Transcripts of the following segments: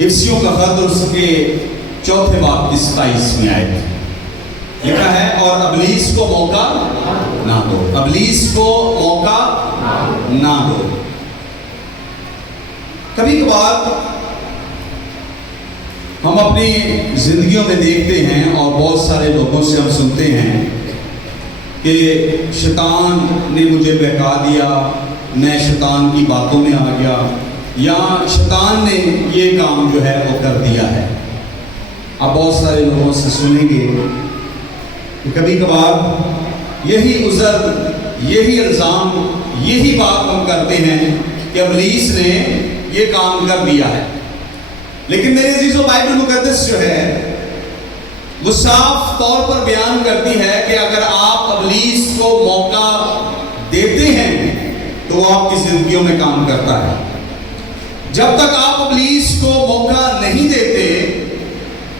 افسیوں کا خط اور اس کے چوتھے باب کی 27ویں آیت لکھا ہے، اور ابلیس کو موقع نہ دو، ابلیس کو موقع نہ دو۔ کبھی کبھار ہم اپنی زندگیوں میں دیکھتے ہیں اور بہت سارے لوگوں سے ہم سنتے ہیں کہ شیطان نے مجھے بہکا دیا، میں شیطان کی باتوں میں آ گیا، یا شیطان نے یہ کام جو ہے وہ کر دیا ہے۔ آپ بہت سارے لوگوں سے سنیں گے کہ کبھی کبھار یہی عذر، یہی الزام، یہی بات ہم کرتے ہیں کہ ابلیس نے یہ کام کر دیا ہے۔ لیکن میرے عزیزو، بائبل مقدس جو ہے وہ صاف طور پر بیان کرتی ہے کہ اگر آپ ابلیس کو موقع دیتے ہیں تو وہ آپ کی زندگیوں میں کام کرتا ہے۔ جب تک آپ ابلیس کو موقع نہیں دیتے،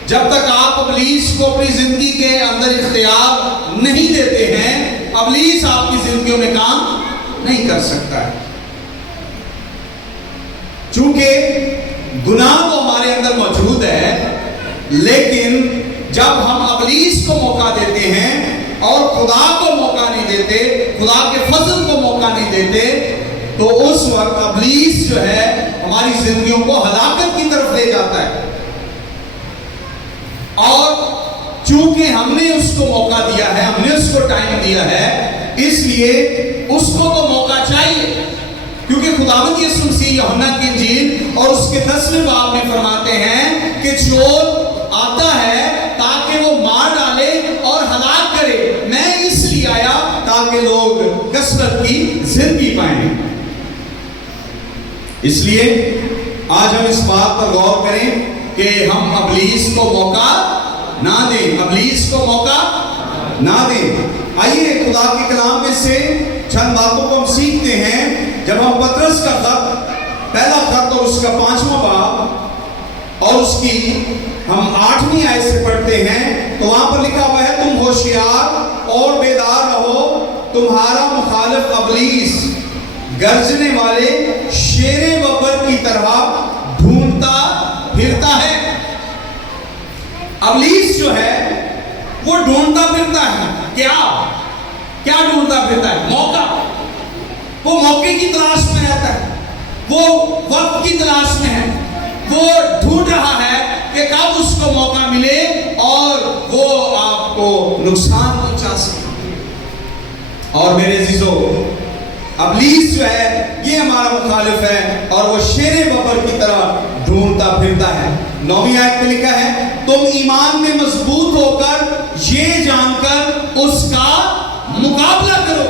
جب تک آپ ابلیس کو اپنی زندگی کے اندر اختیار نہیں دیتے ہیں، ابلیس آپ کی زندگیوں میں کام نہیں کر سکتا ہے۔ چونکہ گناہ تو ہمارے اندر موجود ہے، لیکن جب ہم ابلیس کو موقع دیتے ہیں اور خدا کو موقع نہیں دیتے، خدا کے فضل کو موقع نہیں دیتے، تو اس وقت ابلیس جو ہے ہماری زندگیوں کو ہلاکت کی طرف لے جاتا ہے۔ اور چونکہ ہم نے اس کو موقع دیا ہے، ہم نے اس کو ٹائم دیا ہے، اس لیے اس کو تو موقع چاہیے، کیونکہ خداوند یسوع مسیح یوحنا کی انجیل اور اس کے 10ویں باب میں فرماتے ہیں کہ چور آتا ہے تاکہ وہ مار ڈالے اور ہلاک کرے، میں اس لیے آیا تاکہ لوگ کثرت کی زندگی پائیں۔ اس لیے آج ہم اس بات پر غور کریں کہ ہم ابلیس کو موقع نہ دیں، ابلیس کو موقع نہ دیں۔ آئیے خدا کے کلام میں سے چند باتوں کو ہم سیکھتے ہیں۔ جب ہم پطرس کا خط، پہلا خط اور اس کا 5واں باب اور اس کی ہم 8ویں آیت سے پڑھتے ہیں تو وہاں پر لکھا ہوا ہے، تم ہوشیار اور بیدار رہو، تمہارا مخالف ابلیس گرجنے والے شیر ببر کی طرح ڈھونڈتا پھرتا ہے۔ ابلیس جو ہے وہ ڈھونڈتا پھرتا ہے، کیا ڈھونڈتا پھرتا ہے؟ موقع۔ وہ موقع کی تلاش میں رہتا ہے، وہ وقت کی تلاش میں ہے، وہ ڈھونڈ رہا ہے کہ کب اس کو موقع ملے اور وہ آپ کو نقصان پہنچا سکے۔ اور میرے عزیزو، ابلیس جو ہے یہ ہمارا مخالف ہے اور وہ شیر ببر کی طرح ڈھونڈتا پھرتا ہے۔ 9ویں آیت میں لکھا ہے، تم ایمان میں مضبوط ہو کر یہ جان کر اس کا مقابلہ کرو۔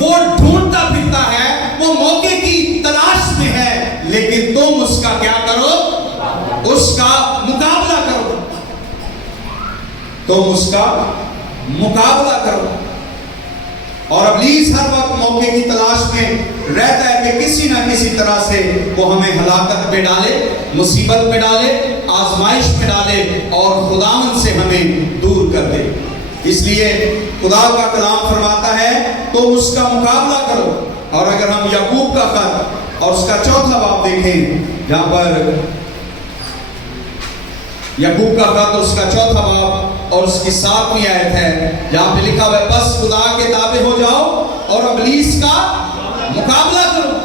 وہ ڈھونڈتا پھرتا ہے، وہ موقع کی تلاش میں ہے، لیکن تم اس کا کیا کرو؟ اس کا مقابلہ کرو، تم اس کا مقابلہ کرو۔ اور ابلیس ہر وقت موقع کی تلاش میں رہتا ہے کہ کسی نہ کسی طرح سے وہ ہمیں ہلاکت میں ڈالے، مصیبت میں ڈالے، آزمائش میں ڈالے اور خداوند سے ہمیں دور کر دے۔ اس لیے خدا کا کلام فرماتا ہے تم اس کا مقابلہ کرو۔ اور اگر ہم یعقوب کا خط اور اس کا 4تھا باب دیکھیں، جہاں پر یعقوب کا خط اور اس کا 4تھا باب اور اس کی 7ویں آیت ہے، جہاں پہ لکھا ہوا ہے، بس خدا کے تابع ہو جاؤ اور ابلیس کا مقابلہ کرو۔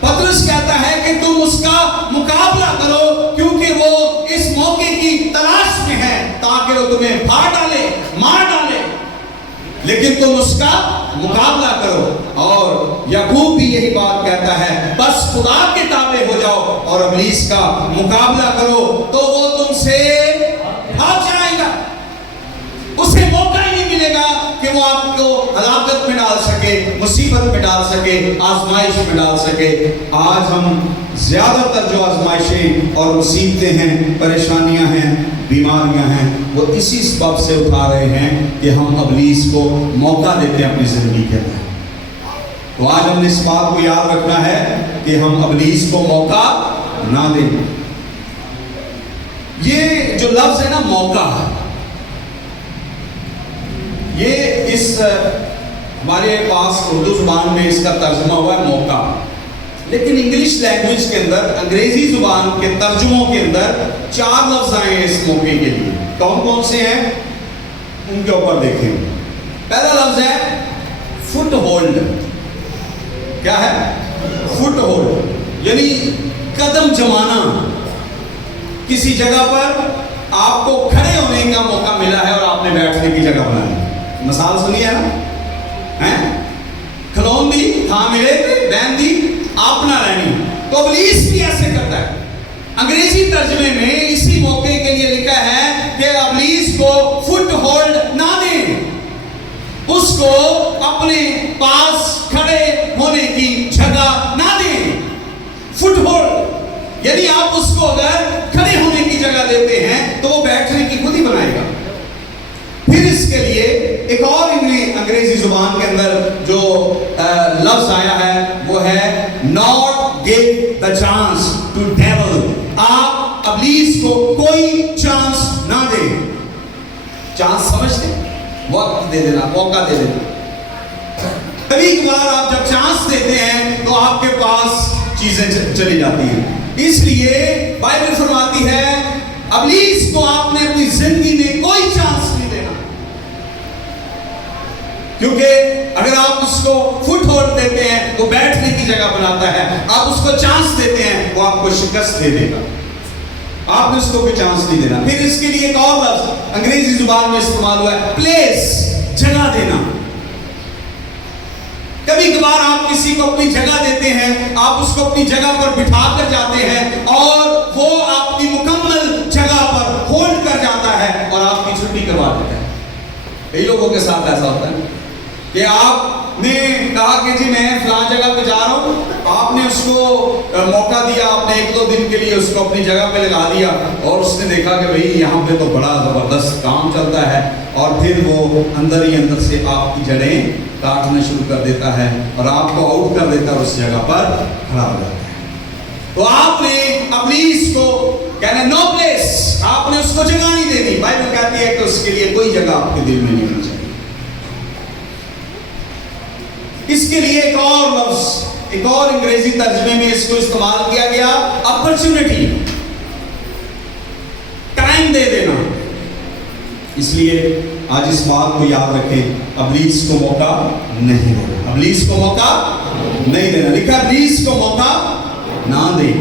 پطرس کہتا ہے کہ تم اس کا مقابلہ کرو، کیونکہ وہ اس موقع کی تلاش میں ہے تاکہ وہ تمہیں پھاڑ ڈالے، مار ڈالے، لیکن تم اس کا مقابلہ کرو۔ اور یعقوب بھی یہی بات کہتا ہے، بس خدا کے تابع ہو جاؤ اور ابلیس کا مقابلہ کرو تو وہ تم سے بھاگ جائے گا۔ اسے موقع ہی نہیں ملے گا کہ وہ آپ کو ہلاکت میں ڈال سکے، مصیبت میں ڈال سکے، آزمائش میں ڈال سکے۔ آج ہم زیادہ تر جو آزمائشیں اور مصیبتیں ہیں، پریشانیاں ہیں، بیماریاں ہیں، وہ اسی سبب سے اٹھا رہے ہیں کہ ہم ابلیس کو موقع دیتے ہیں اپنی زندگی کے اندر۔ تو آج ہم نے اس بات کو یاد رکھنا ہے کہ ہم ابلیس کو موقع نہ دیں۔ یہ جو لفظ ہے نا موقع، یہ اس ہمارے پاس اردو زبان میں اس کا ترجمہ ہوا ہے موقع۔ لیکن انگلش لینگویج کے اندر، انگریزی زبان کے ترجموں کے اندر 4 لفظ آئے ہیں اس موقع کے لیے. کون کون سے ہیں ان کے اوپر دیکھیں. پہلا لفظ ہے فٹ ہولڈ. کیا ہے؟ فٹ ہولڈ، یعنی قدم جمانا. کسی جگہ پر آپ کو کھڑے ہونے کا موقع ملا ہے اور آپ نے بیٹھنے کی جگہ بنائی. مثال سنی ہے نا، کھلون دی تھا ملے بین دی آپ نہ رہنی. تو ابلیس بھی ایسے کرتا ہے. انگریزی ترجمے میں اسی موقع کے لیے لکھا ہے کہ ابلیس کو فٹ ہولڈ نہ دیں، اس کو اپنے پاس کھڑے ہونے کی جگہ نہ دیں. فٹ ہولڈ یعنی آپ اس کو اگر کھڑے ہونے کی جگہ دیتے ہیں تو وہ بیٹھنے کی خود ہی بنائے گا. پھر اس کے لیے ایک اور انگریزی زبان کے اندر جو لفظ آیا ہے وہ ہے not give the chance to devil. آپ ابلیس کو کوئی چانس نہ دیں. چانس سمجھتے ہیں؟ وقت دے دینا، موقع دے دینا. کبھی کبھار آپ جب چانس دیتے ہیں تو آپ کے پاس چیزیں چلی جاتی ہیں. اس لیے بائبل فرماتی ہے ابلیس کو آپ نے اپنی زندگی میں کوئی چانس نہیں دینا، کیونکہ اگر آپ اس کو فٹ ہولڈ دیتے ہیں وہ بیٹھنے کی جگہ بناتا ہے. آپ اس کو چانس دیتے ہیں وہ آپ کو شکست دے دے گا. آپ نے اس کو کوئی چانس نہیں دینا. پھر اس کے لیے ایک اور لفظ انگریزی زبان میں استعمال ہوا ہے پلیس، جگہ دینا. کبھی کبھار آپ کسی کو اپنی جگہ دیتے ہیں، آپ اس کو اپنی جگہ پر بٹھا کر جاتے ہیں اور وہ آپ کی مکمل جگہ پر ہولڈ کر جاتا ہے اور آپ کی چھٹی کروا دیتا ہے. کئی لوگوں کے ساتھ ایسا ہوتا ہے کہ آپ نے کہا کہ جی میں فلاں جگہ پہ جا رہا ہوں، آپ نے اس کو موقع دیا، آپ نے 1-2 دن کے لیے اس کو اپنی جگہ پہ لگا دیا اور اس نے دیکھا کہ بھئی یہاں پہ تو بڑا زبردست کام چلتا ہے، اور پھر وہ اندر ہی اندر سے آپ کی جڑیں کاٹنا شروع کر دیتا ہے اور آپ کو آؤٹ کر دیتا ہے، اس جگہ پر کھڑا ہو جاتا ہے. تو آپ نے ابلیس کو کہنا نو پلیس، آپ نے اس کو جگہ نہیں دینی. بائبل کہتی ہے کہ اس کے لیے کوئی جگہ آپ کے دل میں نہیں ہونی چاہیے. اس کے لیے ایک اور لفظ، ایک اور انگریزی ترجمے میں اس کو استعمال کیا گیا اپرچونٹی، ٹائم دے دینا. اس لیے آج اس بات کو یاد رکھیں، ابلیس کو موقع نہیں دینا. ابلیس کو موقع نہیں دینا. لکھا ابلیس کو موقع نہ دیں.